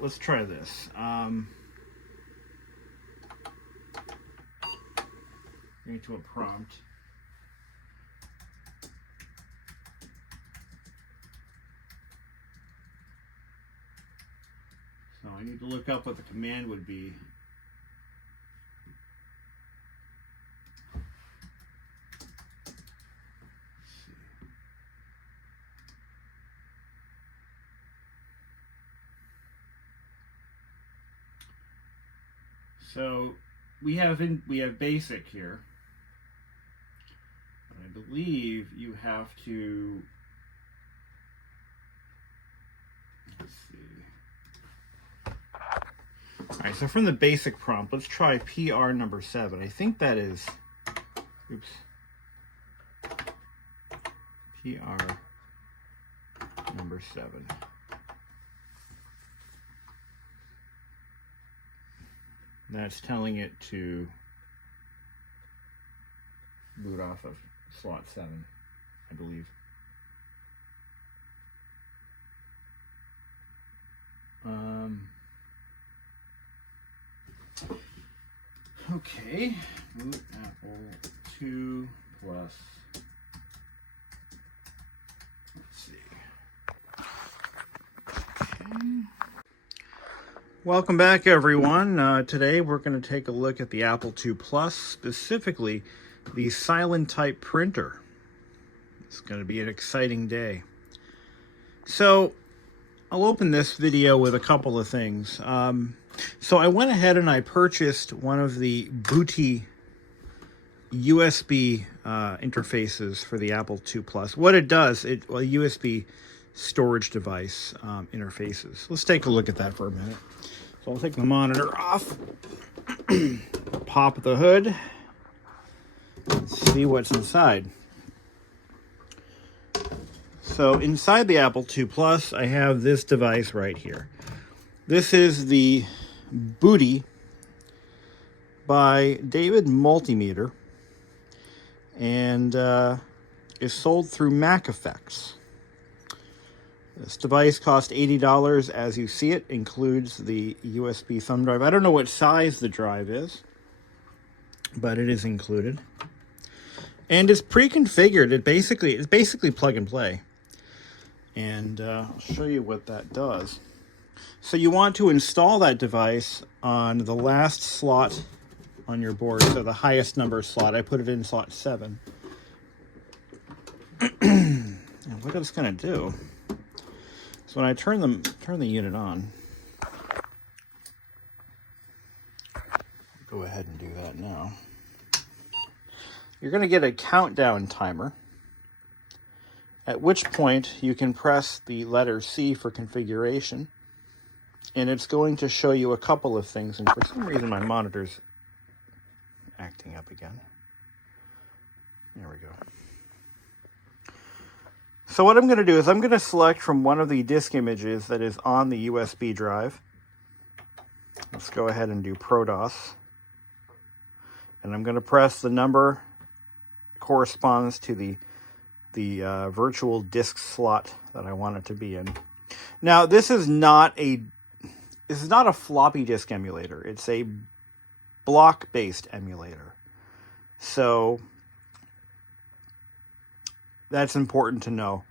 let's try this. Going to a prompt. So I need to look up what the command would be. So we have basic here. I believe you have to, let's see. All right, so from the basic prompt, let's try PR number 7. I think that is, oops, PR number 7. That's telling it to boot off of slot 7, I believe. Okay, boot Apple 2 plus, let's see. Okay. Welcome back, everyone. Today we're going to take a look at the Apple II Plus, specifically the Silentype printer. It's going to be an exciting day. So I'll open this video with a couple of things. So I went ahead and I purchased one of the Booty USB interfaces for the Apple II Plus. What it does, a USB storage device interfaces. Let's take a look at that for a minute. So I'll take the monitor off, pop the hood, and see what's inside. So inside the Apple II Plus, I have this device right here. This is the Booty by David Multimeter, and is sold through Mac Effects. This device cost $80 as you see it, includes the USB thumb drive. I don't know what size the drive is, but it is included. And it's pre-configured. It's basically plug and play. And I'll show you what that does. So you want to install that device on the last slot on your board, so the highest number slot. I put it in slot 7. And what it's going to do, so when I turn the unit on, go ahead and do that now. You're going to get a countdown timer, at which point you can press the letter C for configuration, and it's going to show you a couple of things. And for some reason my monitor's acting up again. There we go. So what I'm going to do is I'm going to select from one of the disk images that is on the USB drive. Let's go ahead and do ProDOS. And I'm going to press the number corresponds to the virtual disk slot that I want it to be in. Now, this is not a floppy disk emulator. It's a block-based emulator. So that's important to know.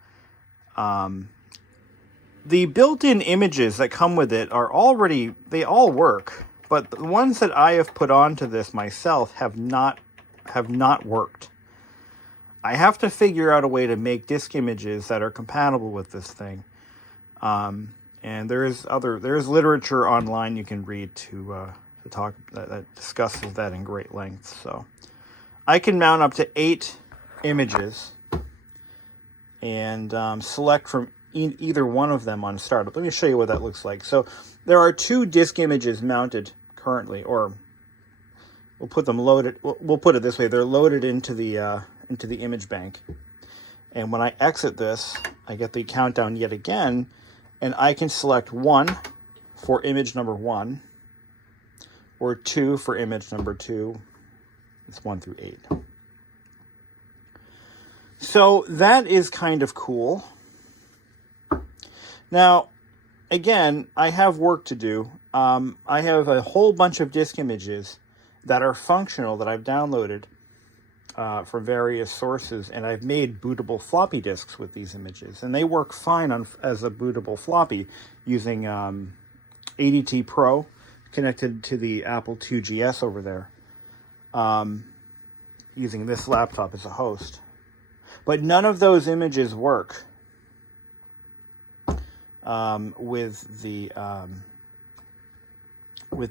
The built-in images that come with it are they all work, but the ones that I have put onto this myself have not worked. I have to figure out a way to make disk images that are compatible with this thing. And there's literature online you can read to talk that discusses that in great length. So I can mount up to 8 images and select from either one of them on startup. Let me show you what that looks like. So there are 2 disk images mounted currently, or we'll put them loaded. We'll put it this way: they're loaded into the image bank. And when I exit this, I get the countdown yet again, and I can select 1 for image number 1, or 2 for image number 2. It's 1 through 8. So that is kind of cool. Now, again, I have work to do. I have a whole bunch of disk images that are functional that I've downloaded from various sources, and I've made bootable floppy disks with these images, and they work fine as a bootable floppy using ADT Pro connected to the Apple II GS over there, using this laptop as a host. But none of those images work with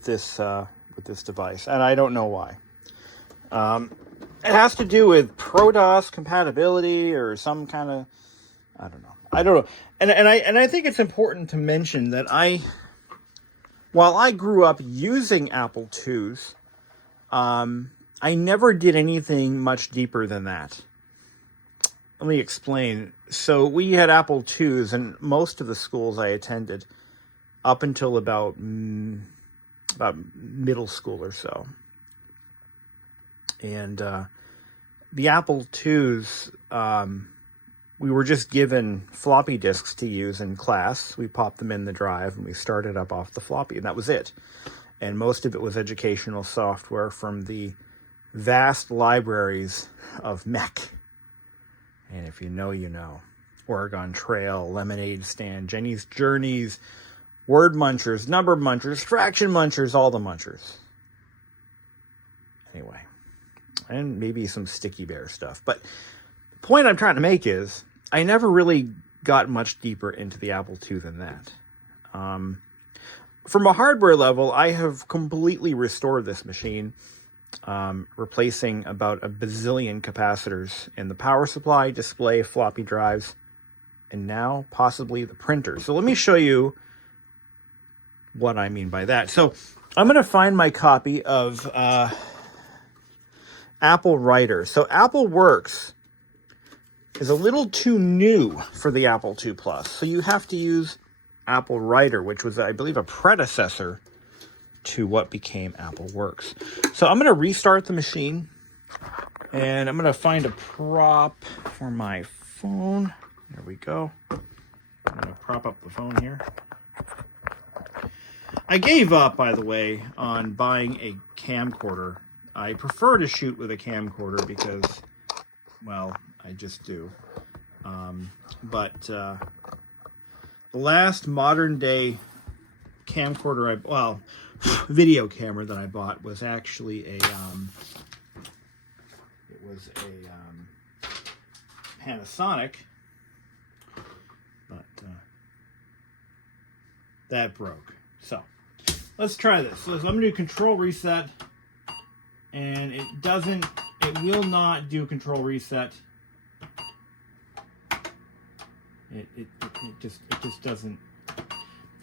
this device, and I don't know why. It has to do with ProDOS compatibility or some kind of, I don't know. And I think it's important to mention that while I grew up using Apple IIs, I never did anything much deeper than that. Let me explain. So we had Apple IIs in most of the schools I attended up until about middle school or so. And the Apple IIs, we were just given floppy disks to use in class. We popped them in the drive and we started up off the floppy, and that was it. And most of it was educational software from the vast libraries of MEC. And if you know, you know. Oregon Trail, Lemonade Stand, Jenny's Journeys, Word Munchers, Number Munchers, Fraction Munchers, all the Munchers. Anyway, and maybe some Sticky Bear stuff. But the point I'm trying to make is I never really got much deeper into the Apple II than that. From a hardware level, I have completely restored this machine, replacing about a bazillion capacitors in the power supply, display, floppy drives, and now possibly the printer. So let me show you what I mean by that. So I'm going to find my copy of Apple Writer. So Apple Works is a little too new for the Apple II Plus. So you have to use Apple Writer, which was, I believe, a predecessor to what became Apple Works. So I'm going to restart the machine, and I'm going to find a prop for my phone. There we go. I'm going to prop up the phone here. I gave up, by the way, on buying a camcorder. I prefer to shoot with a camcorder because, well, I just do. But the last modern day camcorder video camera that I bought was actually a Panasonic, but that broke. So let's try this. So I'm going to do control reset, and it will not do control reset. It just doesn't.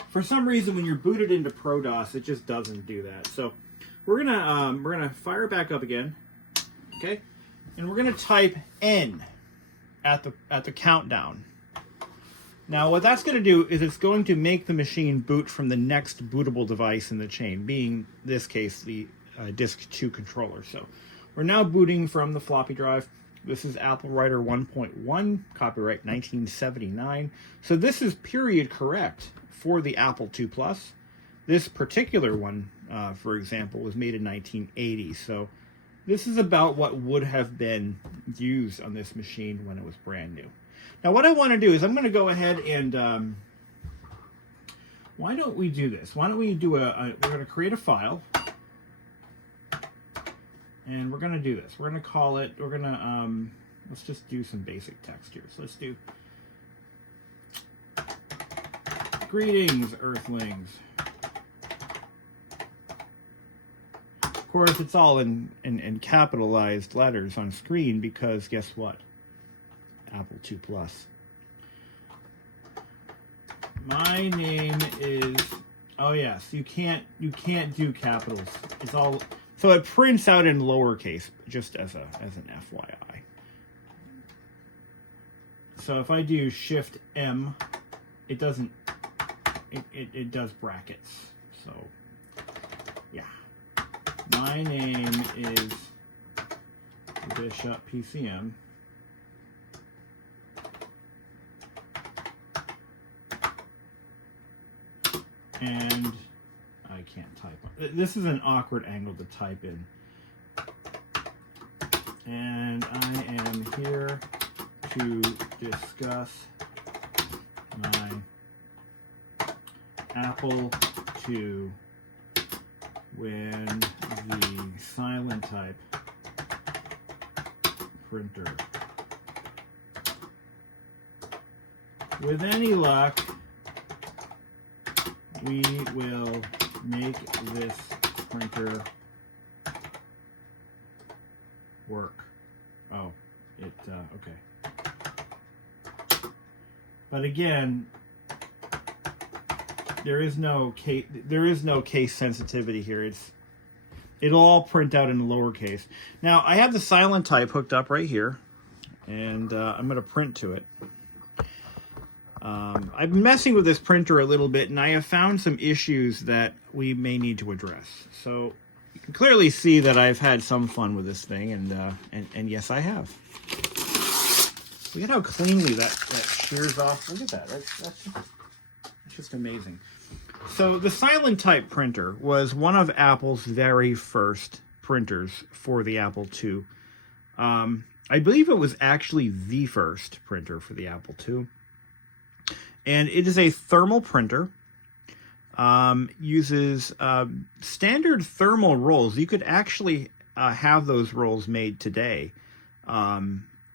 For some reason, when you're booted into ProDOS, it just doesn't do that. So we're gonna fire it back up again, okay? And we're gonna type N at the countdown. Now, what that's gonna do is it's going to make the machine boot from the next bootable device in the chain, being in this case the Disk 2 controller. So we're now booting from the floppy drive. This is Apple Writer 1.1, copyright 1979. So this is period correct for the Apple II Plus. This particular one, for example, was made in 1980. So this is about what would have been used on this machine when it was brand new. Now what I want to do is I'm going to go ahead and, why don't we do this? Why don't we do we're going to create a file. And we're going to do this. We're going to call it, we're going to, let's just do some basic text here. So let's do, greetings, Earthlings. Of course, it's all in capitalized letters on screen because guess what? Apple II Plus. My name is, oh yes, you can't do capitals. It's all, so it prints out in lowercase, just as an FYI. So if I do Shift M, it doesn't. It does brackets. So yeah, my name is BBISHOPPCM. And I can't type. This is an awkward angle to type in. And I am here to discuss my Apple II when the Silentype printer. With any luck, we will make this printer work. Oh, okay. But again, there is no case sensitivity here. It'll all print out in lowercase. Now I have the Silentype hooked up right here, and I'm going to print to it. I've been messing with this printer a little bit, and I have found some issues that we may need to address. So you can clearly see that I've had some fun with this thing, and yes, I have. Look at how cleanly that shears off. Look at that. That's just amazing. So the Silentype printer was one of Apple's very first printers for the Apple II. I believe it was actually the first printer for the Apple II. And it is a thermal printer. Uses standard thermal rolls. You could actually have those rolls made today.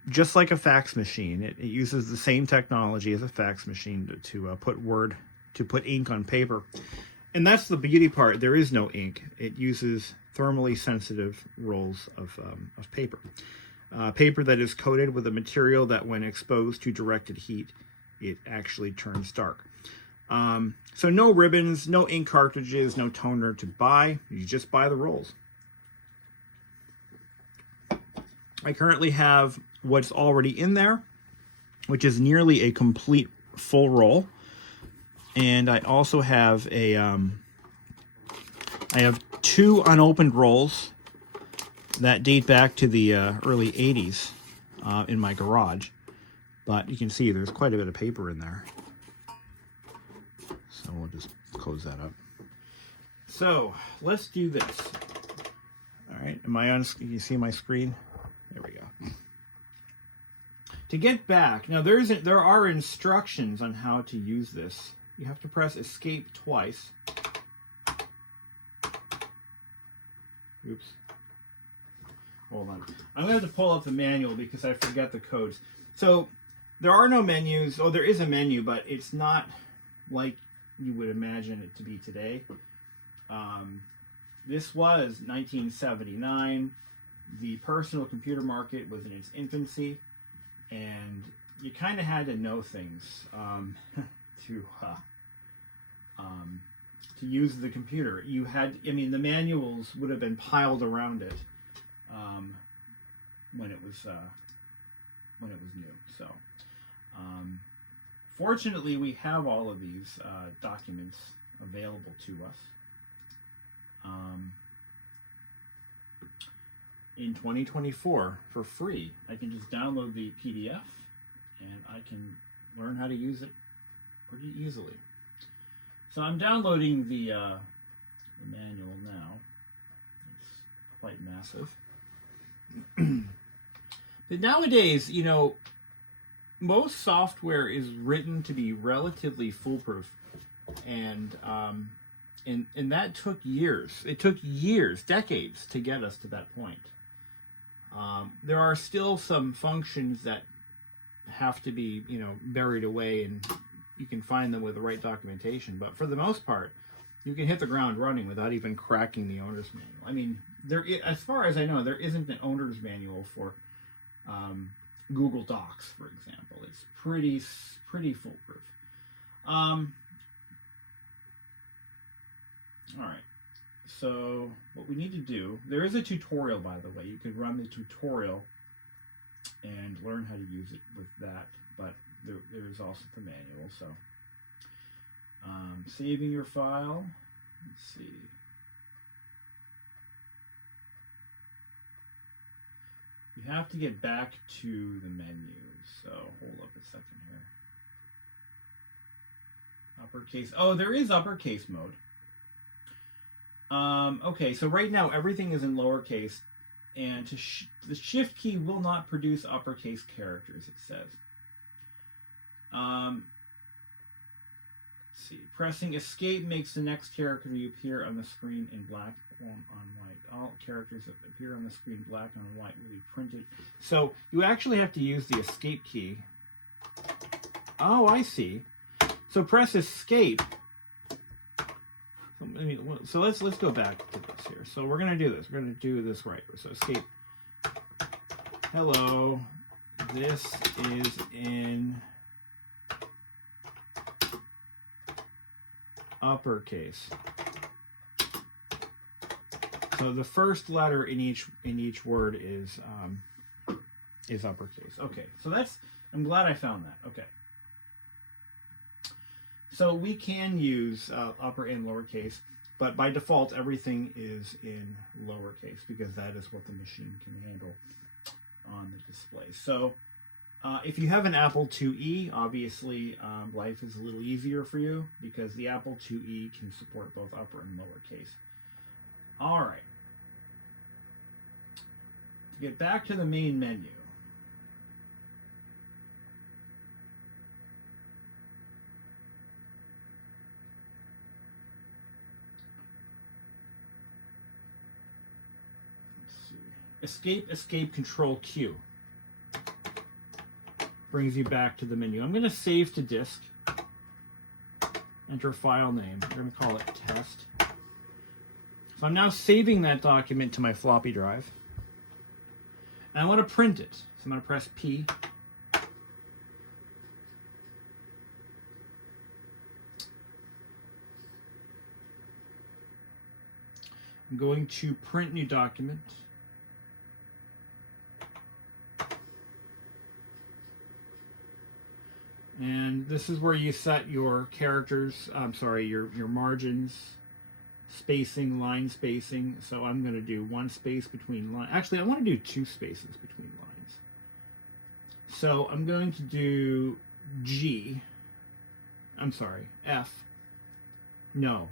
Just like a fax machine. It uses the same technology as a fax machine to put ink on paper. And that's the beauty part. There is no ink. It uses thermally sensitive rolls of paper. Paper that is coated with a material that when exposed to directed heat, it actually turns dark. So no ribbons, no ink cartridges, no toner to buy. You just buy the rolls. I currently have what's already in there, which is nearly a complete full roll. And I also have I have 2 unopened rolls that date back to the early 80s in my garage. But you can see there's quite a bit of paper in there. So we'll just close that up. So let's do this. All right, am I on? Can you see my screen? There we go. To get back, now there are instructions on how to use this. You have to press escape twice. Oops. Hold on. I'm going to have to pull up the manual because I forget the codes. So there are no menus. Oh, there is a menu, but it's not like you would imagine it to be today. This was 1979. The personal computer market was in its infancy, and you kind of had to know things to use the computer. You had, I mean, the manuals would have been piled around it when it was new. So, fortunately, we have all of these documents available to us. In 2024 for free. I can just download the PDF and I can learn how to use it pretty easily. So I'm downloading the manual now. It's quite massive. But nowadays, you know, most software is written to be relatively foolproof, and that took years. It took years, decades, to get us to that point. There are still some functions that have to be, you know, buried away, and you can find them with the right documentation. But for the most part, you can hit the ground running without even cracking the owner's manual. I mean, as far as I know, there isn't an owner's manual for Google Docs, for example. It's pretty foolproof. All right. So what we need to do, there is a tutorial, by the way. You could run the tutorial and learn how to use it with that, but there is also the manual. So saving your file, let's see. You have to get back to the menu, so hold up a second here. Uppercase. Oh, there is uppercase mode. Okay, so right now everything is in lowercase, and the shift key will not produce uppercase characters, it says. Let's see. Pressing escape makes the next character appear on the screen in black on white. All characters that appear on the screen black on white will be printed. So you actually have to use the escape key. Oh, I see. So press escape. So let's go back to this here. So we're gonna do this. We're gonna do this right. So escape. Hello. This is in uppercase. So the first letter in each word is uppercase. Okay. So I'm glad I found that. Okay. So we can use upper and lowercase, but by default, everything is in lowercase because that is what the machine can handle on the display. So if you have an Apple IIe, obviously life is a little easier for you because the Apple IIe can support both upper and lowercase. All right. To get back to the main menu, escape, control Q. Brings you back to the menu. I'm going to save to disk. Enter file name. We're going to call it test. So I'm now saving that document to my floppy drive. And I want to print it. So I'm going to press P. I'm going to print new document. And this is where you set your characters, your margins, spacing, line spacing. So I'm going to do one space between lines. Actually, I want to do two spaces between lines. So I'm going to do F. No,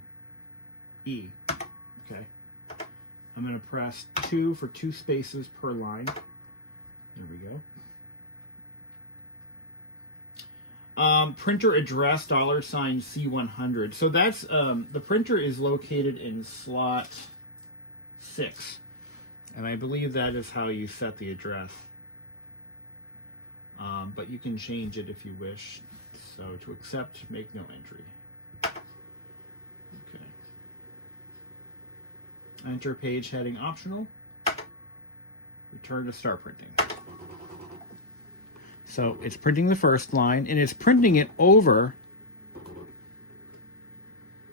E. Okay. I'm going to press 2 for 2 spaces per line. There we go. Printer address $C100. So that's the printer is located in slot 6, and I believe that is how you set the address. But you can change it if you wish. So to accept, make no entry. Okay. Enter page heading optional. Return to start printing. So it's printing the first line, and it's printing it over.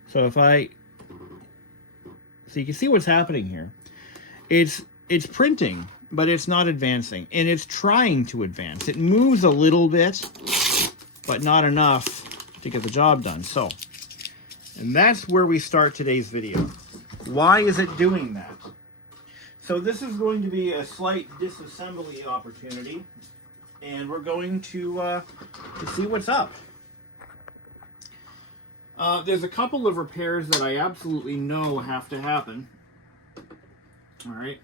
So so you can see what's happening here. It's printing, but it's not advancing, and it's trying to advance. It moves a little bit, but not enough to get the job done. So, and that's where we start today's video. Why is it doing that? So this is going to be a slight disassembly opportunity. And we're going to see what's up. There's a couple of repairs that I absolutely know have to happen. All right.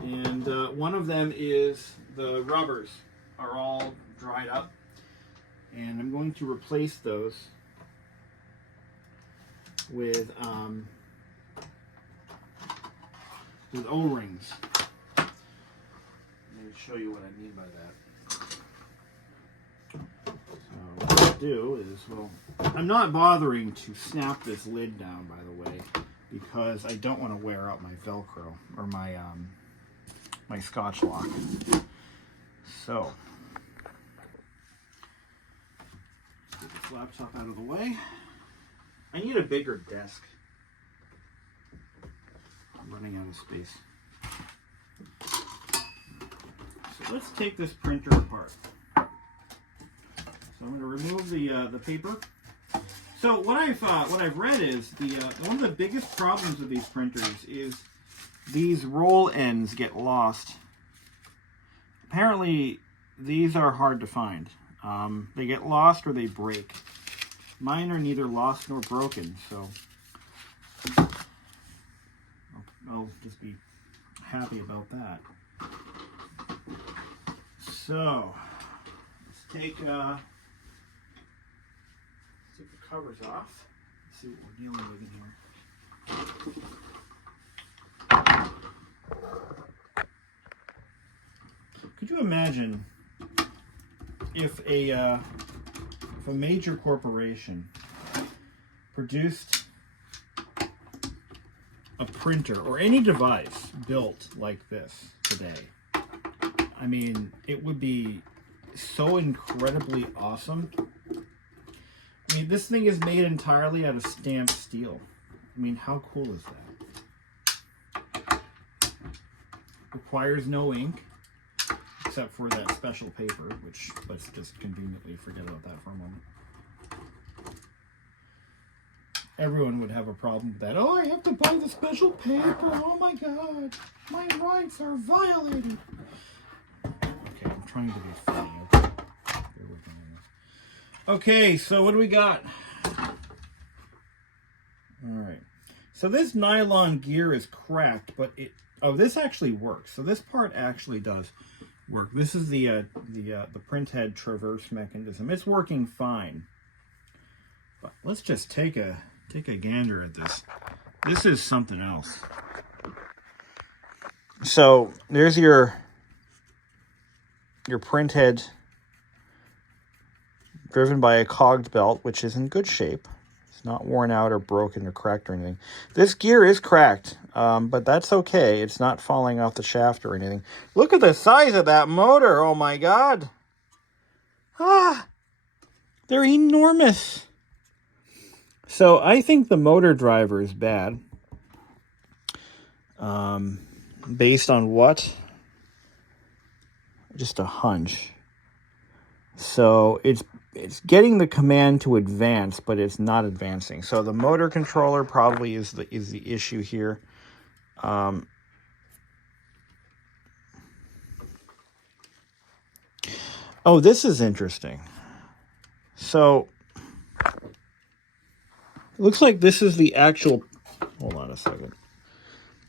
And one of them is the rubbers are all dried up. And I'm going to replace those with O-rings. Show you what I mean by that. So what I'll do is, well, I'm not bothering to snap this lid down, by the way, because I don't want to wear out my Velcro or my my Scotch lock. So get this laptop out of the way. I need a bigger desk. I'm running out of space. Let's take this printer apart. So I'm going to remove the paper. So what I've read is one of the biggest problems with these printers is these roll ends get lost. Apparently, these are hard to find. They get lost or they break. Mine are neither lost nor broken, so I'll just be happy about that. So let's take the covers off. Let's see what we're dealing with in here. Could you imagine if a major corporation produced a printer or any device built like this today? I mean, it would be so incredibly awesome. I mean, this thing is made entirely out of stamped steel. I mean, how cool is that? Requires no ink, except for that special paper, which let's just conveniently forget about that for a moment. Everyone would have a problem with that. Oh, I have to buy the special paper. Oh my God, my rights are violated. Okay, I'm trying to be funny. Okay, so what do we got? All right. So this nylon gear is cracked, but this actually works. So this part actually does work. This is the print head traverse mechanism. It's working fine. But let's just take a gander at this. This is something else. So there's your print head driven by a cogged belt, which is in good shape. It's not worn out or broken or cracked or anything. This gear is cracked, but that's okay. It's not falling off the shaft or anything. Look at the size of that motor. Oh my God. They're enormous. So I think the motor driver is bad. Based on what? Just a hunch. So it's getting the command to advance, but it's not advancing. So the motor controller probably is the issue here. Oh, this is interesting. So it looks like this is the actual. Hold on a second.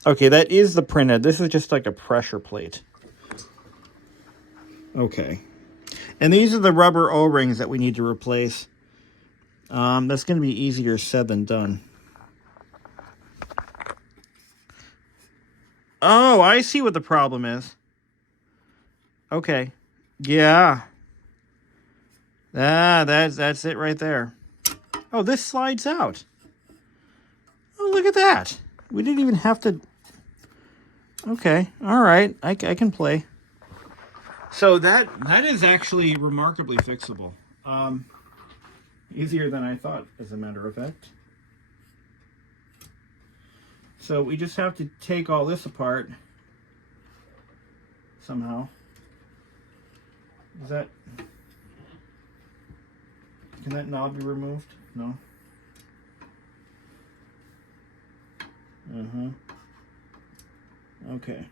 Okay, that is the print head. This is just like a pressure plate. Okay. And these are the rubber O-rings that we need to replace. That's going to be easier said than done. Oh, I see what the problem is. Okay. Yeah. That's it right there. Oh, this slides out. Oh, look at that. We didn't even have to... Okay. All right. I can play. So that is actually remarkably fixable. Easier than I thought, as a matter of fact. So we just have to take all this apart somehow. Is that... Can that knob be removed? No? Okay.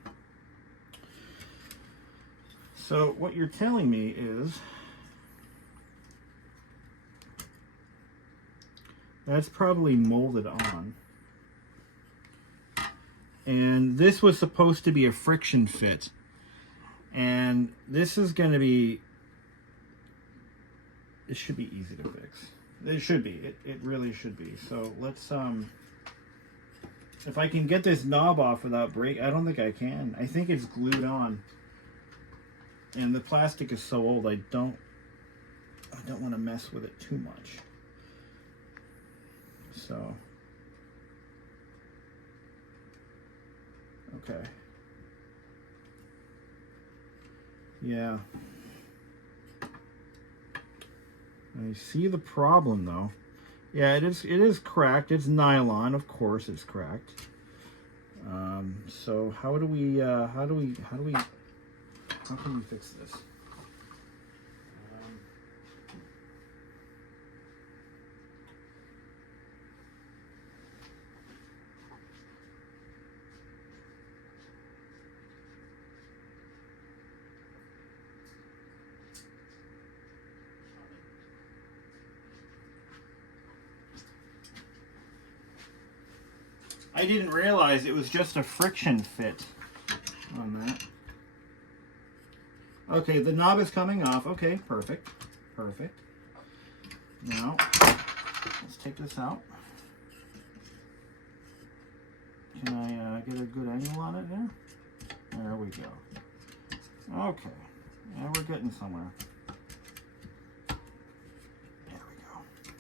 So what you're telling me is that's probably molded on. And this was supposed to be a friction fit. And this is going to be... It should be easy to fix. It should be. It really should be. So let's... If I can get this knob off without break... I don't think I can. I think it's glued on. And the plastic is so old, I don't want to mess with it too much. So... Okay. Yeah. I see the problem though. Yeah, it is cracked. It's nylon, of course it's cracked. So how can we fix this? I didn't realize it was just a friction fit on that. Okay, the knob is coming off. Okay, perfect. Perfect. Now, let's take this out. Can I get a good angle on it there? There we go. Okay. Yeah, we're getting somewhere. There we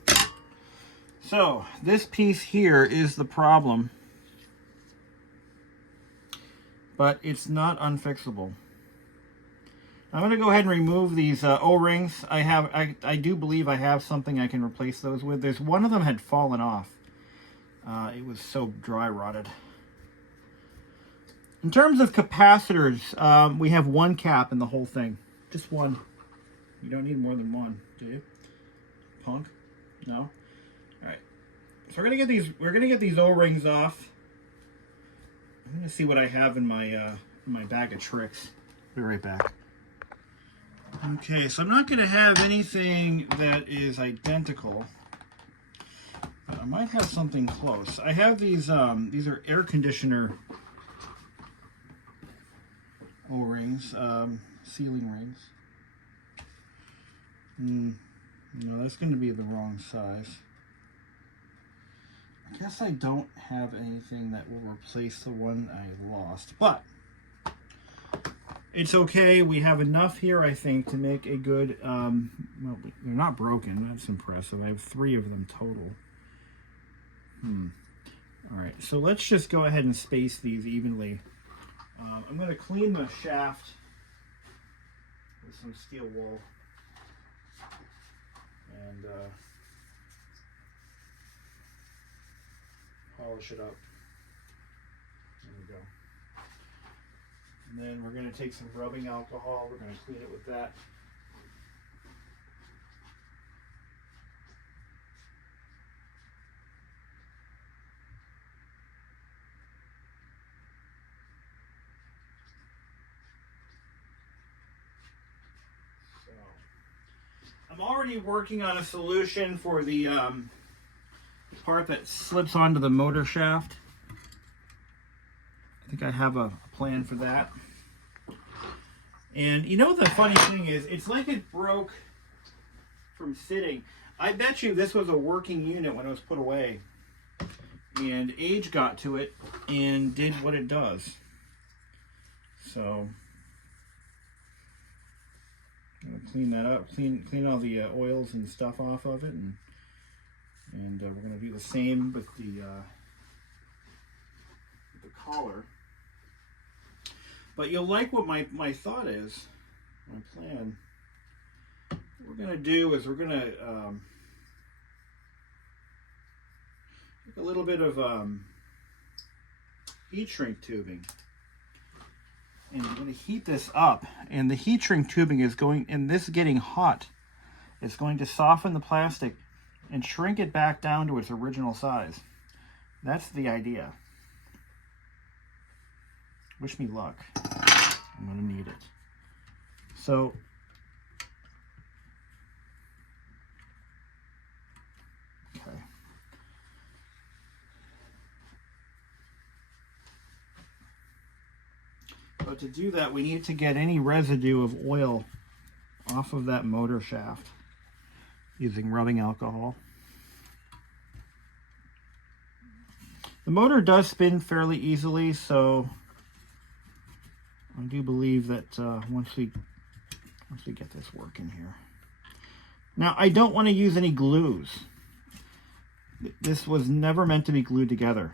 go. So, this piece here is the problem. But it's not unfixable. I'm going to go ahead and remove these O-rings. I do believe I have something I can replace those with. There's one of them had fallen off. It was so dry rotted. In terms of capacitors, we have one cap in the whole thing. Just one. You don't need more than one, do you? Punk? No? All right. So we're gonna get these O-rings off. I'm gonna see what I have in my bag of tricks. Be right back. Okay, so I'm not gonna have anything that is identical, but I might have something close. I have these are air conditioner O-rings, sealing rings. No, that's going to be the wrong size. I guess I don't have anything that will replace the one I lost, but it's okay. We have enough here, I think, to make a good, well, they're not broken. That's impressive. I have 3 of them total. All right, so let's just go ahead and space these evenly. I'm going to clean the shaft with some steel wool and polish it up. There we go. And then we're going to take some rubbing alcohol. We're going to clean it with that. I'm already working on a solution for the part that slips onto the motor shaft. I think I have a plan for that. And you know the funny thing is, it's like it broke from sitting. I bet you this was a working unit when it was put away. And age got to it and did what it does. So I'm gonna clean that up, clean all the oils and stuff off of it, and we're gonna do the same with the collar. But you'll like what my thought is, my plan. What we're gonna do is we're gonna take a little bit of heat shrink tubing. And I'm going to heat this up, and the heat shrink tubing is going, and this is getting hot. It's going to soften the plastic and shrink it back down to its original size. That's the idea. Wish me luck. I'm going to need it. So, okay. But to do that, we need to get any residue of oil off of that motor shaft using rubbing alcohol. The motor does spin fairly easily, so I do believe that once we get this working here. Now, I don't want to use any glues. This was never meant to be glued together.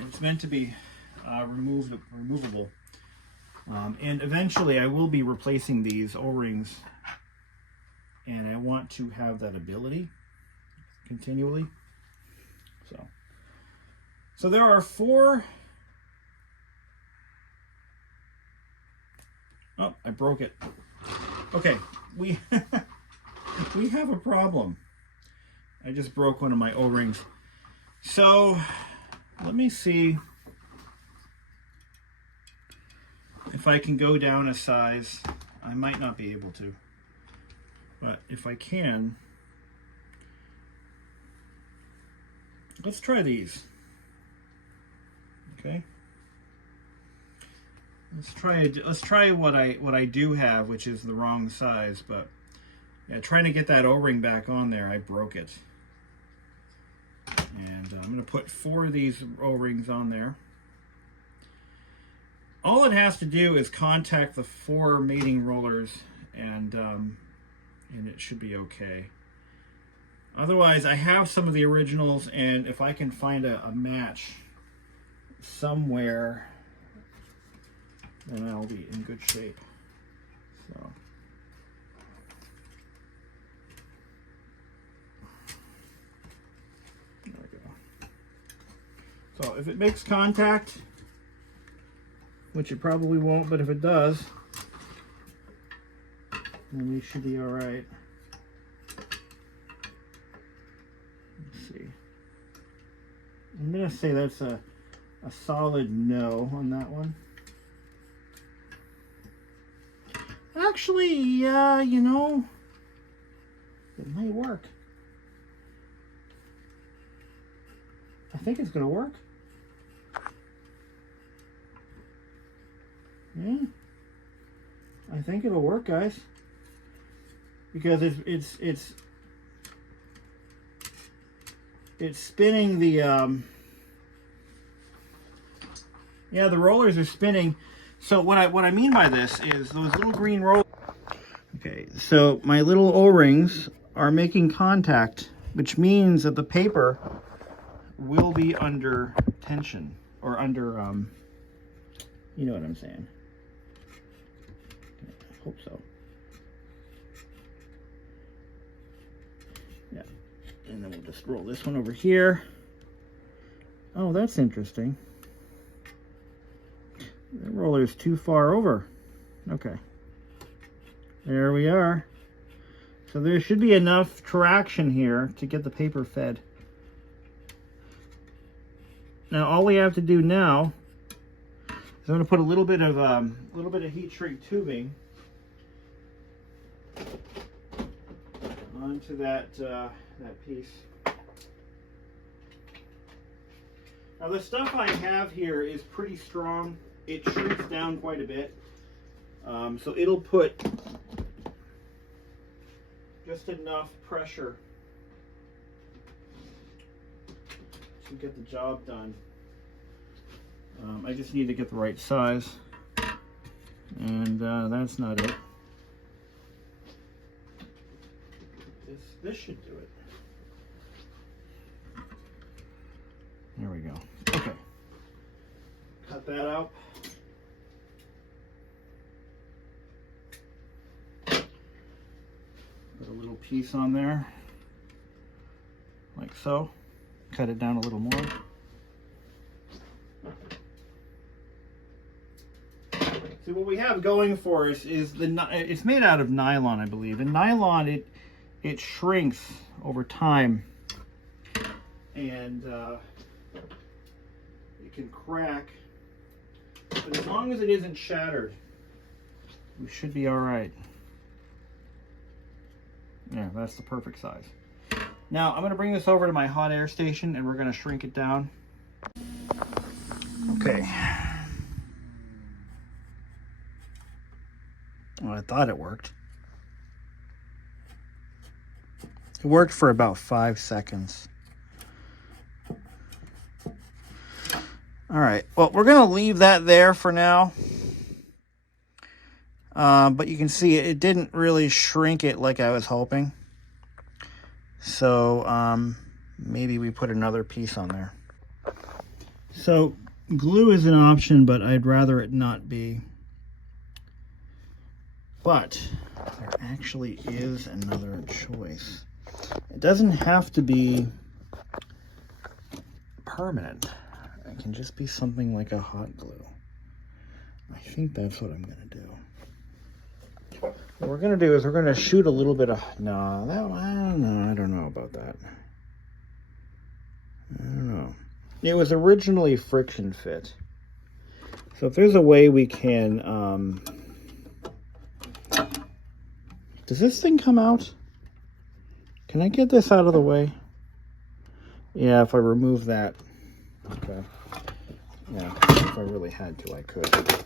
It's meant to be removable. And eventually I will be replacing these O-rings, and I want to have that ability continually. So there are 4. Oh, I broke it. Okay, we have a problem. I just broke one of my O-rings. So let me see if I can go down a size. I might not be able to, but if I can, let's try these. Okay. Let's try what I do have, which is the wrong size, but yeah, trying to get that O-ring back on there, I broke it. And I'm going to put 4 of these O-rings on there. All it has to do is contact the 4 mating rollers, and it should be okay. Otherwise, I have some of the originals, and if I can find a match somewhere, then I'll be in good shape. So. There we go. So if it makes contact, which it probably won't, but if it does, then we should be all right. Let's see. I'm gonna say that's a solid no on that one. Actually, yeah, you know, it may work. I think it's gonna work. Yeah, I think it'll work, guys, because it's spinning the yeah, the rollers are spinning. So what I mean by this is those little green rollers. Okay, so my little O-rings are making contact, which means that the paper will be under tension, or under you know what I'm saying. I hope so. Yeah, and then we'll just roll this one over here. Oh, that's interesting. The roller's too far over. Okay. There we are. So there should be enough traction here to get the paper fed. Now all we have to do now is I'm going to put a little bit of heat shrink tubing onto that piece. Now the stuff I have here is pretty strong. It shrinks down quite a bit, so it'll put just enough pressure to get the job done. I just need to get the right size, and that's not it. This should do it. There we go. Okay. Cut that out. Put a little piece on there, like so. Cut it down a little more. See, what we have going for us is it's made out of nylon, I believe. And nylon, it shrinks over time, and it can crack. But as long as it isn't shattered, we should be all right. Yeah, that's the perfect size. Now I'm going to bring this over to my hot air station, and we're going to shrink it down. Okay. Well, I thought it worked. It worked for about 5 seconds. All right, well, we're going to leave that there for now. But you can see it didn't really shrink it like I was hoping. So maybe we put another piece on there. So glue is an option, but I'd rather it not be. But there actually is another choice. It doesn't have to be permanent. It can just be something like a hot glue. I think that's what I'm going to do. What we're going to do is we're going to shoot a little bit of... No, I don't know about that. I don't know. It was originally friction fit. So if there's a way we can... Does this thing come out? Can I get this out of the way? Yeah, if I remove that. Okay. Yeah, if I really had to, I could.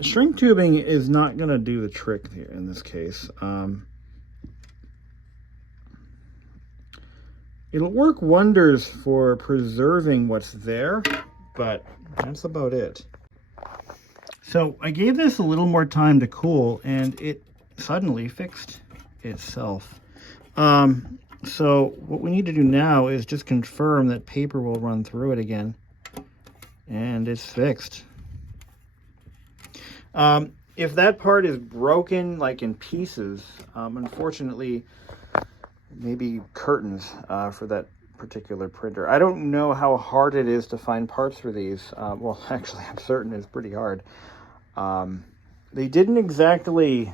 Shrink tubing is not going to do the trick here in this case. It'll work wonders for preserving what's there, but that's about it. So I gave this a little more time to cool, and it suddenly fixed itself. So what we need to do now is just confirm that paper will run through it again, and it's fixed. If that part is broken, like in pieces, unfortunately, maybe curtains for that particular printer. I don't know how hard it is to find parts for these. Well, actually, I'm certain it's pretty hard. They didn't exactly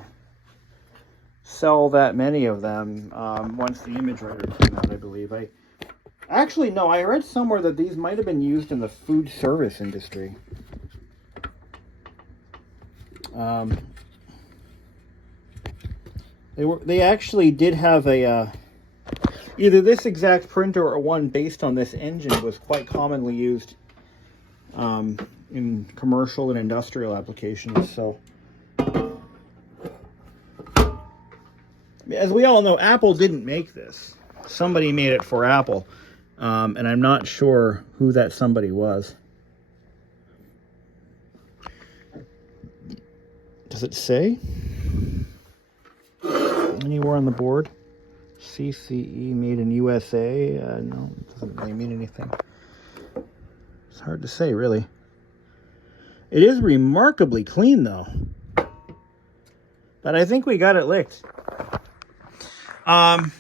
sell that many of them once the image writer came out, I believe. Actually, no, I read somewhere that these might have been used in the food service industry. They actually did have a either this exact printer or one based on this engine was quite commonly used in commercial and industrial applications. So, as we all know, Apple didn't make this. Somebody made it for Apple, and I'm not sure who that somebody was. Does it say anywhere on the board? CCE made in USA? No, it doesn't really mean anything. It's hard to say, really. It is remarkably clean, though. But I think we got it licked. Let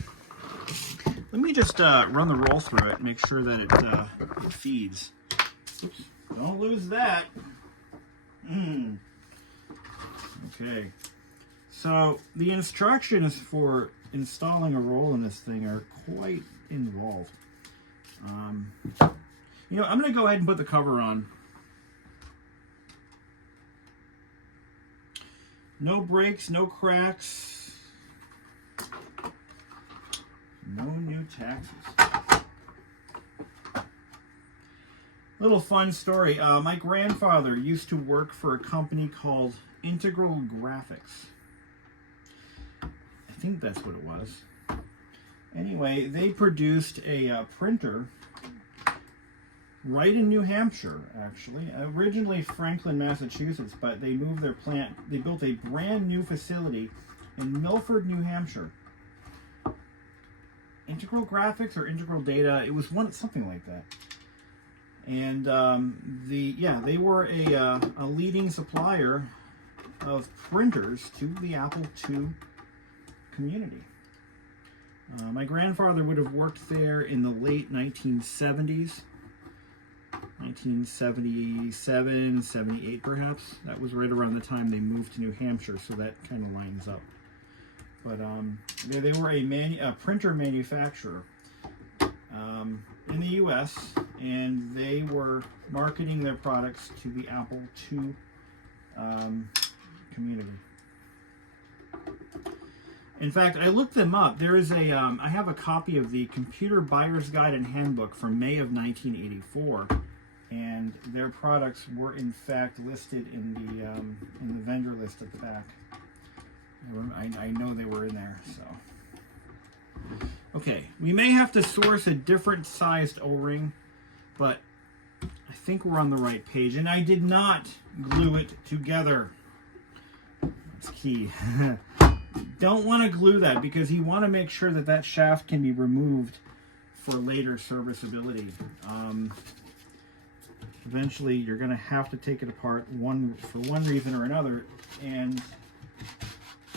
me just run the roll through it, make sure that it feeds. Oops, don't lose that. Okay. So the instructions for installing a roll in this thing are quite involved. You know, I'm going to go ahead and put the cover on. No breaks, no cracks, no new taxes. Little fun story. My grandfather used to work for a company called Integral Graphics. I think that's what it was. Anyway, they produced a printer right in New Hampshire, actually. Originally Franklin, Massachusetts, but they moved their plant. They built a brand new facility in Milford, New Hampshire. Integral Graphics or Integral Data, it was something like that. And they were a leading supplier of printers to the Apple II community. My grandfather would have worked there in the late 1970s, 1977, 78 perhaps. That was right around the time they moved to New Hampshire, so that kind of lines up. But they were a printer manufacturer in the U.S., and they were marketing their products to the Apple II community. In fact, I looked them up. There is I have a copy of the Computer Buyer's Guide and Handbook from May of 1984, and their products were in fact listed in the vendor list at the back. I know they were in there, so. Okay, we may have to source a different sized O-ring, but I think we're on the right page, and I did not glue it together. That's key. Don't want to glue that because you want to make sure that that shaft can be removed for later serviceability. Eventually, you're going to have to take it apart for one reason or another, and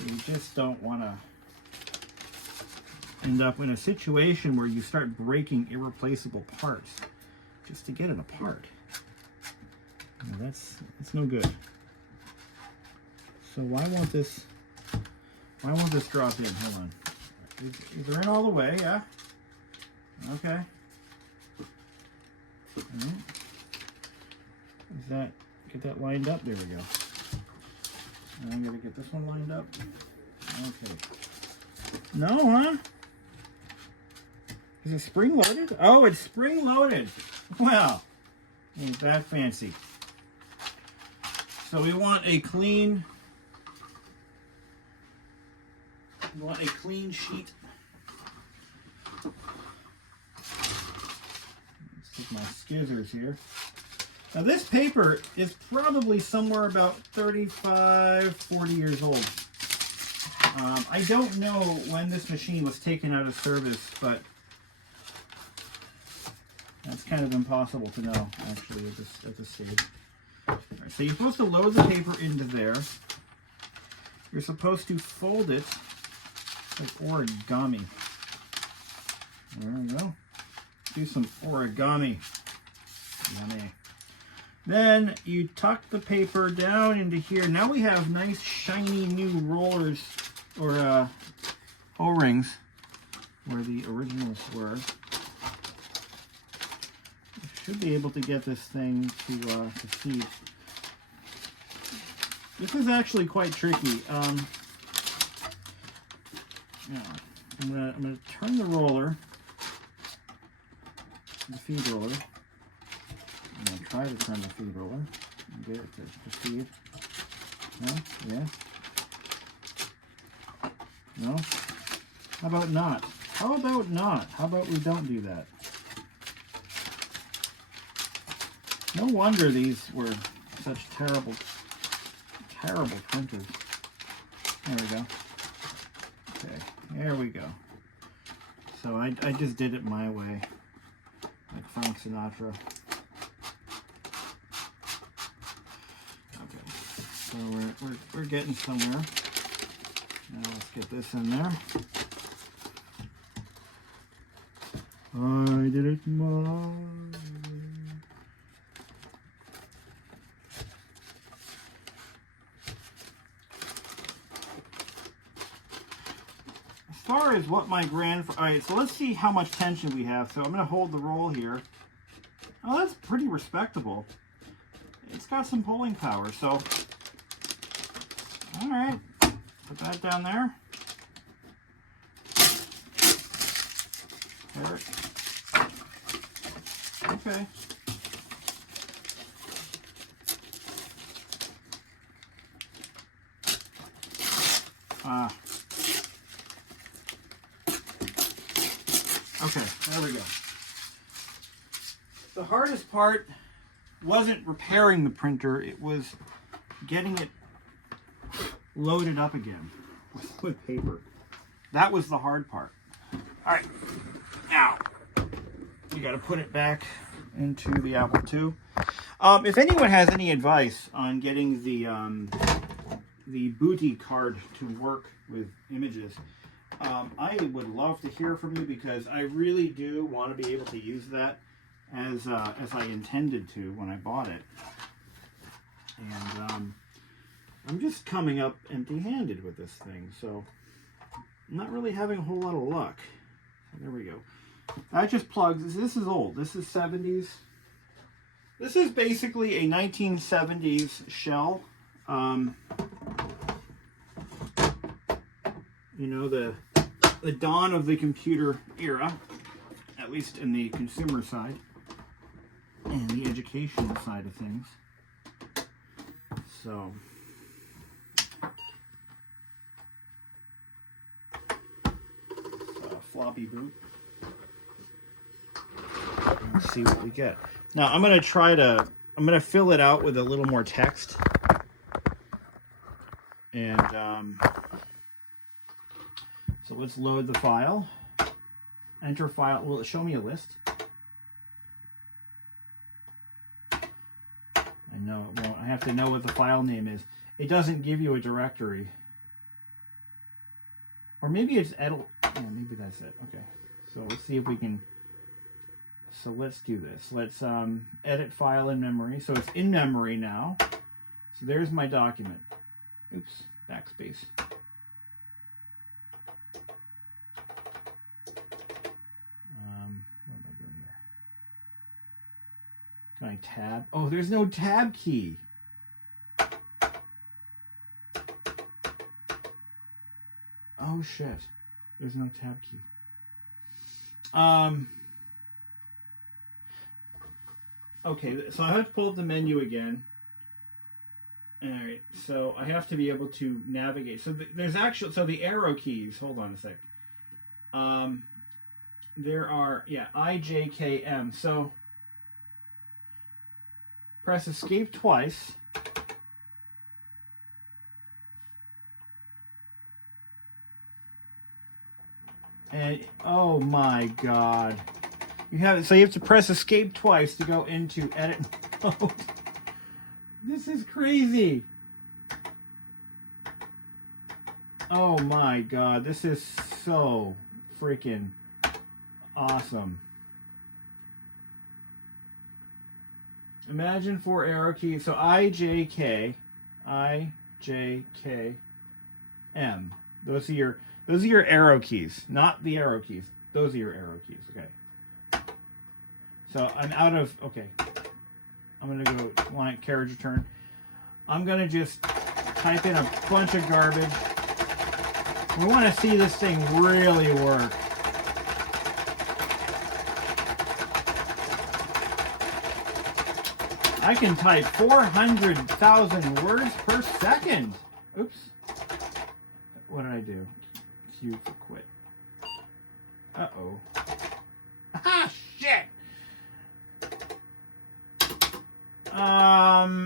you just don't want to end up in a situation where you start breaking irreplaceable parts just to get it apart. Now that's no good. So why won't this drop in? Hold on. Is it in all the way? Yeah. Okay. All right. Get that lined up? There we go. And I'm gonna get this one lined up. Okay. No, huh? Is it spring loaded? Oh, it's spring loaded. Well, Ain't that fancy. So we want a clean sheet. Let's take my scissors here. Now this paper is probably somewhere about 35, 40 years old. I don't know when this machine was taken out of service, but that's kind of impossible to know, actually, at this stage. All right, so you're supposed to load the paper into there. You're supposed to fold it like origami. There we go. Do some origami. Yummy. Then you tuck the paper down into here. Now we have nice shiny new rollers, or O-rings, where the originals were. You should be able to get this thing to feed. This is actually quite tricky. Yeah, I'm gonna turn the roller, the feed roller. I'm gonna try to turn the feed roller and get it to feed. No? Yeah? No? How about not? How about not? How about we don't do that? No wonder these were such terrible printers. There we go. Okay, there we go. So I just did it my way, like Frank Sinatra. Okay, so we're getting somewhere. Now let's get this in there. I did it my way. As far as what my grandfather... Alright, so let's see how much tension we have. So I'm going to hold the roll here. Oh, that's pretty respectable. It's got some pulling power, so... Alright, put that down there. There. Okay. Okay, there we go. The hardest part wasn't repairing the printer, it was getting it loaded up again with paper. That was the hard part. All right, now you got to put it back into the Apple II. If anyone has any advice on getting the booty card to work with images, I would love to hear from you, because I really do want to be able to use that as I intended to when I bought it. And I'm just coming up empty-handed with this thing, so I'm not really having a whole lot of luck. So there we go. That just plugs. This is old. This is 70s. This is basically a 1970s shell. You know, the dawn of the computer era, at least in the consumer side and the educational side of things. So floppy boot. Let's see what we get. Now I'm gonna fill it out with a little more text, and so let's load the file. Enter file. Will it show me a list? I know it won't. I have to know what the file name is. It doesn't give you a directory. Or maybe it's yeah, maybe that's it. Okay. So let's see if we can. So let's do this. Let's edit file in memory. So it's in memory now. So there's my document. Oops, backspace. What am I doing here? Can I tab? Oh, there's no tab key. Oh shit. There's no tab key. Okay, so I have to pull up the menu again. All right, so I have to be able to navigate. So there's actually, so the arrow keys, hold on a sec. There are, yeah, I, J, K, M. So press escape twice. And, oh my God. You have to press escape twice to go into edit mode. This is crazy. Oh my God, this is so freaking awesome. Imagine 4 arrow keys. So I, J, K, M. Those are your arrow keys, not the arrow keys. Those are your arrow keys. Okay. So I'm out of, okay. I'm going to go line carriage return. I'm going to just type in a bunch of garbage. We want to see this thing really work. I can type 400,000 words per second. Oops. What did I do? Q for quit. Uh-oh. Ah, shit!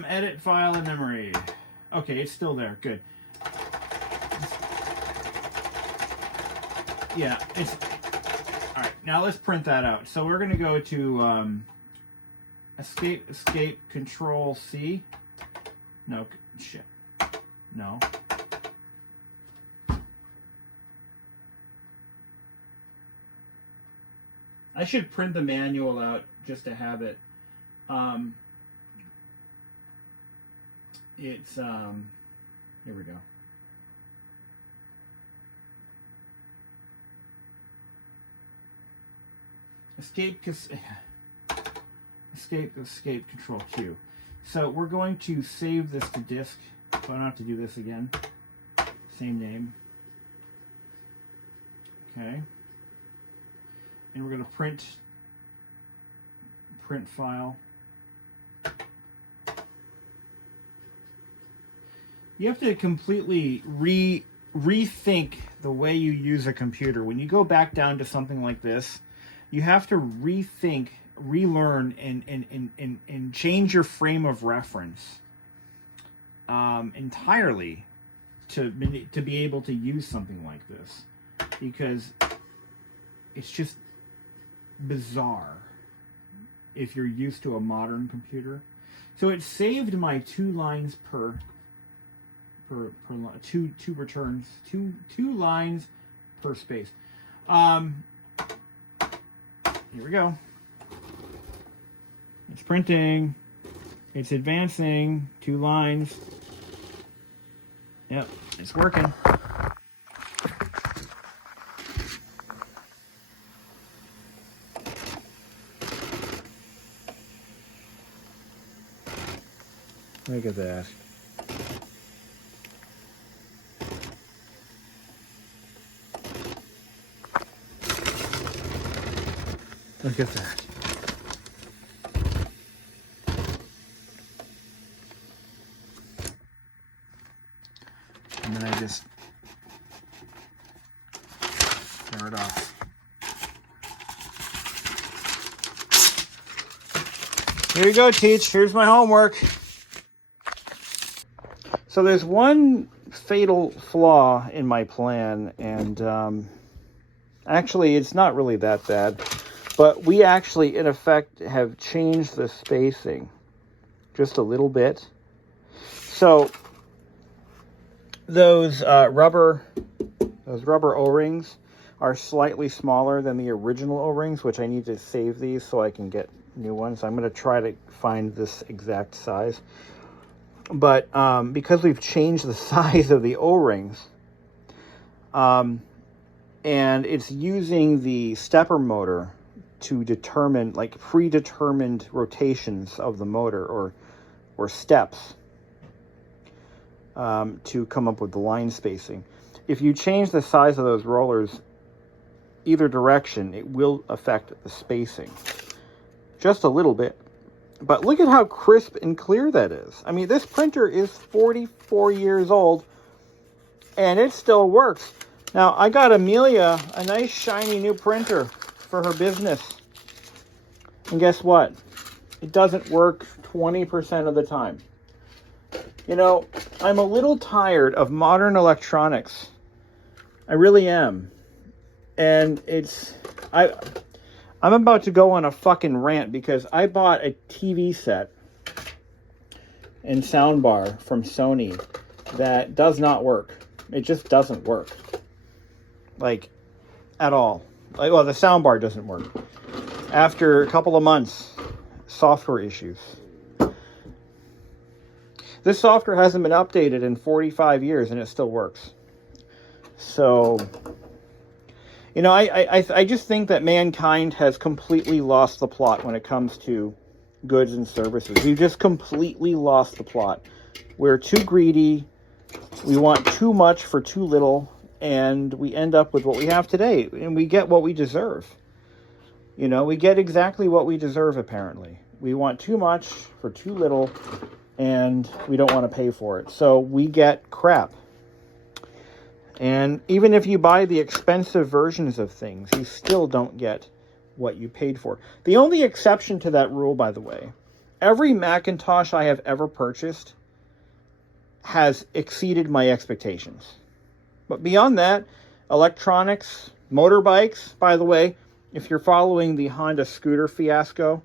Edit file in memory. Okay, it's still there. Good. Yeah, it's... Alright, now let's print that out. So we're going to go to escape, control C. No, shit. No. I should print the manual out just to have it. It's, here we go. Escape, control Q. So we're going to save this to disk, so I don't have to do this again. Same name. Okay. And we're going to print file. You have to completely rethink the way you use a computer. When you go back down to something like this, you have to rethink, relearn, and change your frame of reference entirely to be able to use something like this, because it's just bizarre if you're used to a modern computer. So it saved my 2 lines per two returns, two lines per space. Here we go. It's printing. It's advancing. 2 lines. Yep, it's working. Look at that. Look at that. And then I just tear it off. Here you go, Teach. Here's my homework. So there's one fatal flaw in my plan, and actually it's not really that bad. But we actually, in effect, have changed the spacing just a little bit. So those rubber O-rings are slightly smaller than the original O-rings, which I need to save these so I can get new ones. I'm going to try to find this exact size. But because we've changed the size of the O-rings, and it's using the stepper motor to determine, like, predetermined rotations of the motor or steps to come up with the line spacing. If you change the size of those rollers either direction, it will affect the spacing just a little bit. But look at how crisp and clear that is. I mean, this printer is 44 years old, and it still works. Now, I got Amelia a nice shiny new printer for her business. And guess what? It doesn't work 20% of the time. You know, I'm a little tired of modern electronics. I really am. And I'm about to go on a fucking rant because I bought a TV set and soundbar from Sony that does not work. It just doesn't work. Like, at all. Like, well, the soundbar doesn't work. After a couple of months, software issues. This software hasn't been updated in 45 years and it still works. So, you know, I just think that mankind has completely lost the plot when it comes to goods and services. We've just completely lost the plot. We're too greedy. We want too much for too little. And we end up with what we have today. And we get what we deserve. You know, we get exactly what we deserve, apparently. We want too much for too little. And we don't want to pay for it. So we get crap. And even if you buy the expensive versions of things, you still don't get what you paid for. The only exception to that rule, by the way, every Macintosh I have ever purchased has exceeded my expectations. But beyond that, electronics, motorbikes, by the way, if you're following the Honda scooter fiasco,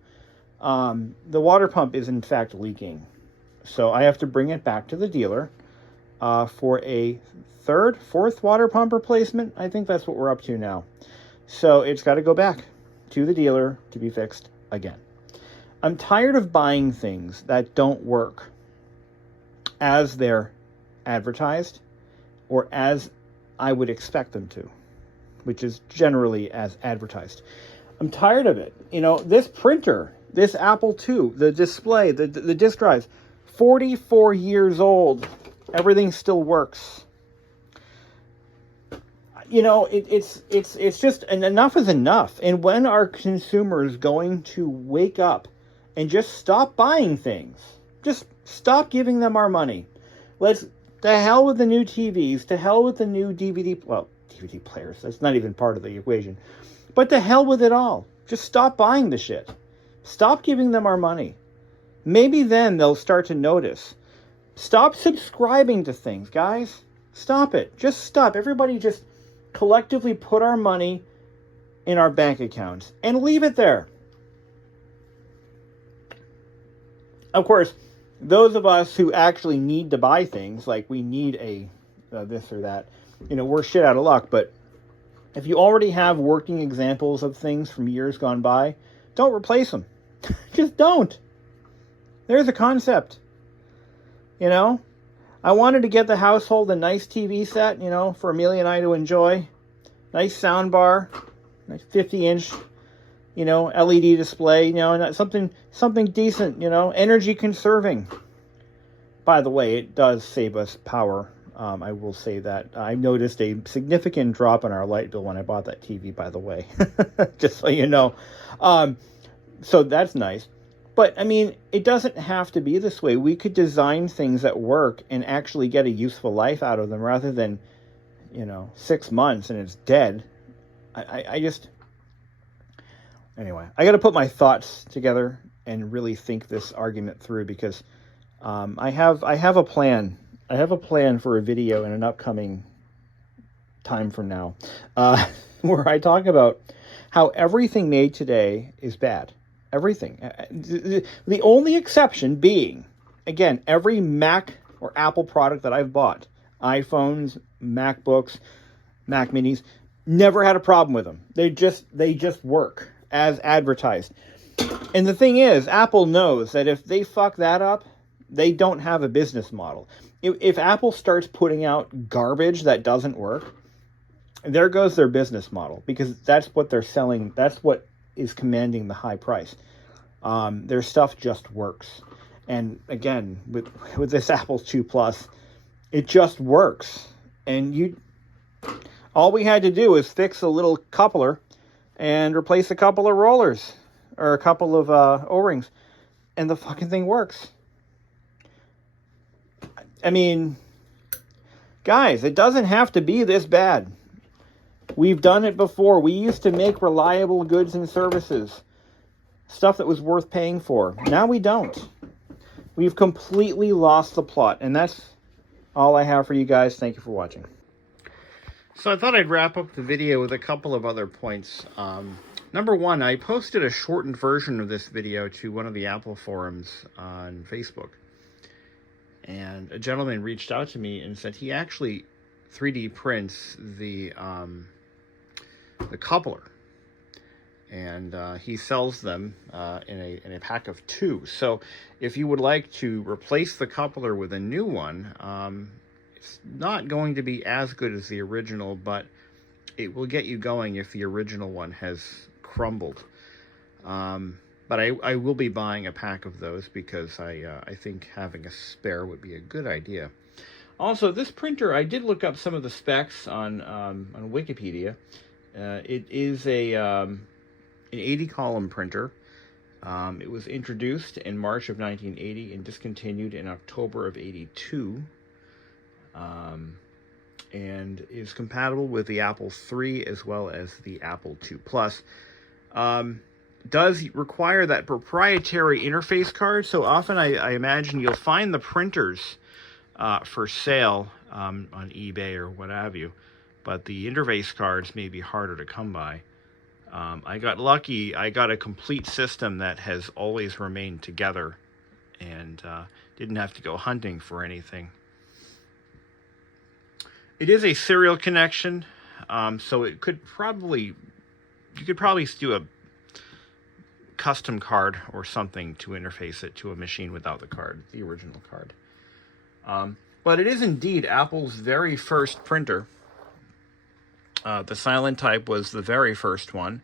the water pump is in fact leaking. So I have to bring it back to the dealer for a fourth water pump replacement. I think that's what we're up to now. So it's got to go back to the dealer to be fixed again. I'm tired of buying things that don't work as they're advertised or as I would expect them to, which is generally as advertised. I'm tired of it. You know, this printer, this Apple II, the display, the disk drives, 44 years old. Everything still works. You know, it's just, and enough is enough. And when are consumers going to wake up and just stop buying things? Just stop giving them our money. To hell with the new TVs, to hell with the new DVD players. That's not even part of the equation. But to hell with it all. Just stop buying the shit. Stop giving them our money. Maybe then they'll start to notice. Stop subscribing to things, guys. Stop it. Just stop. Everybody just collectively put our money in our bank accounts and leave it there. Of course, those of us who actually need to buy things, like we need a this or that, you know, we're shit out of luck. But if you already have working examples of things from years gone by, don't replace them. Just don't. There's a concept. You know, I wanted to get the household a nice TV set, you know, for Amelia and I to enjoy. Nice sound bar, nice 50-inch, you know, LED display, you know, something decent, you know, energy conserving. By the way, it does save us power. I will say that. I noticed a significant drop in our light bill when I bought that TV, by the way. Just so you know. So that's nice. But, I mean, it doesn't have to be this way. We could design things that work and actually get a useful life out of them rather than, you know, 6 months and it's dead. I just... Anyway, I got to put my thoughts together and really think this argument through because I have a plan. I have a plan for a video in an upcoming time from now where I talk about how everything made today is bad. Everything. The only exception being, again, every Mac or Apple product that I've bought, iPhones, MacBooks, Mac Minis, never had a problem with them. They just work as advertised. And the thing is, Apple knows that if they fuck that up, they don't have a business model. If Apple starts putting out garbage that doesn't work, there goes their business model because that's what they're selling. That's what is commanding the high price. Their stuff just works. And again, with this Apple II Plus, it just works. And all we had to do is fix a little coupler and replace a couple of rollers or a couple of O-rings. and the fucking thing works. I mean, guys, it doesn't have to be this bad. We've done it before. We used to make reliable goods and services. Stuff that was worth paying for. Now we don't. We've completely lost the plot. And that's all I have for you guys. Thank you for watching. So I thought I'd wrap up the video with a couple of other points. Number one, I posted a shortened version of this video to one of the Apple forums on Facebook. And a gentleman reached out to me and said he actually 3D prints the coupler. And he sells them in a pack of 2. So if you would like to replace the coupler with a new one, it's not going to be as good as the original, but it will get you going if the original one has crumbled. But I will be buying a pack of those because I think having a spare would be a good idea. Also, this printer, I did look up some of the specs on Wikipedia. It is an 80-column printer. It was introduced in March of 1980 and discontinued in October of 82. And is compatible with the Apple III as well as the Apple II Plus. Does require that proprietary interface card, so often I imagine you'll find the printers for sale on eBay or what have you, but the interface cards may be harder to come by. I got lucky. I got a complete system that has always remained together and didn't have to go hunting for anything. It is a serial connection, so it could probably, you could probably do a custom card or something to interface it to a machine without the card, the original card. But it is indeed Apple's very first printer. The Silentype was the very first one,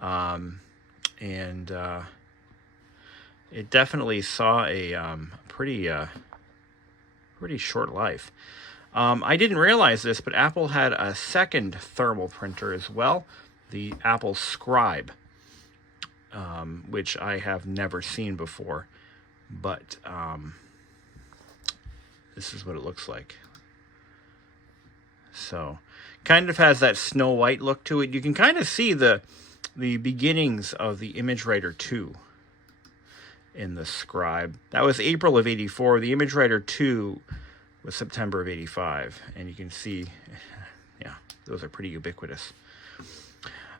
and it definitely saw a pretty short life. I didn't realize this, but Apple had a second thermal printer as well, the Apple Scribe, which I have never seen before, but this is what it looks like. So, kind of has that Snow White look to it. You can kind of see the beginnings of the ImageWriter 2 in the Scribe. That was April of 84. The ImageWriter 2 was September of 85. And you can see, yeah, those are pretty ubiquitous.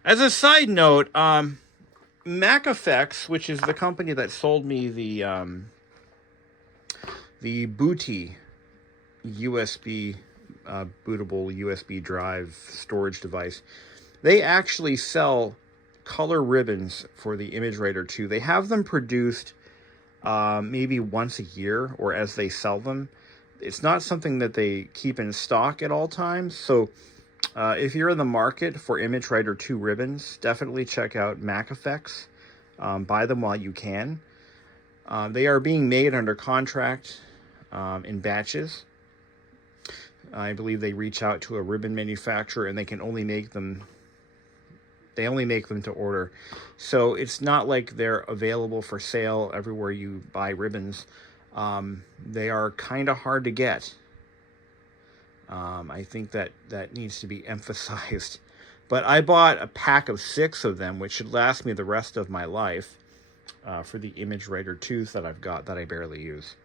As a side note, MacFX, which is the company that sold me the Booty USB bootable USB drive storage device, they actually sell color ribbons for the ImageWriter 2. They have them produced maybe once a year or as they sell them. It's not something that they keep in stock at all times. So if you're in the market for ImageWriter 2 ribbons, definitely check out MacFX. Buy them while you can. They are being made under contract in batches. I believe they reach out to a ribbon manufacturer and they can only make them, they only make them to order. So it's not like they're available for sale everywhere you buy ribbons. They are kind of hard to get. I think that needs to be emphasized. But I bought a pack of 6 of them, which should last me the rest of my life, for the ImageWriter 2s that I've got that I barely use.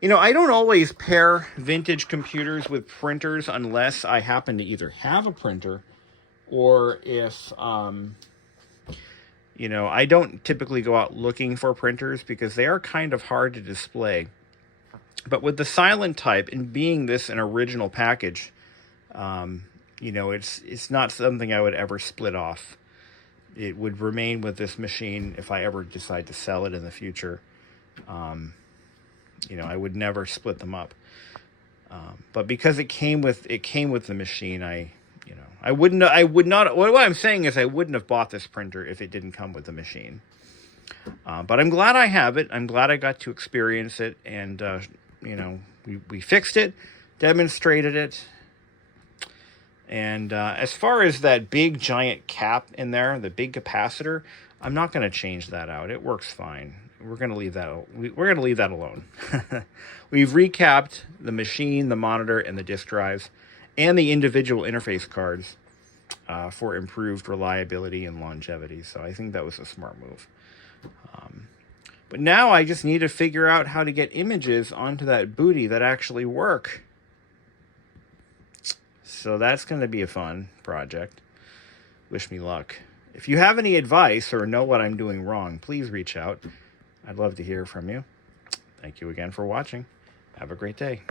You know, I don't always pair vintage computers with printers unless I happen to either have a printer or if, you know, I don't typically go out looking for printers because they are kind of hard to display. But with the Silentype, and being this an original package, you know, it's not something I would ever split off. It would remain with this machine if I ever decide to sell it in the future. You know, I would never split them up. But because it came with the machine, I would not. What I'm saying is I wouldn't have bought this printer if it didn't come with the machine. But I'm glad I have it. I'm glad I got to experience it, and you know, we fixed it, demonstrated it, And as far as that big giant cap in there, the big capacitor, I'm not going to change that out. It works fine. We're going to leave that. We're going to leave that alone. We've recapped the machine, the monitor, and the disk drives, and the individual interface cards for improved reliability and longevity. So I think that was a smart move. But now I just need to figure out how to get images onto that booty that actually work. So that's going to be a fun project. Wish me luck. If you have any advice or know what I'm doing wrong, please reach out. I'd love to hear from you. Thank you again for watching. Have a great day.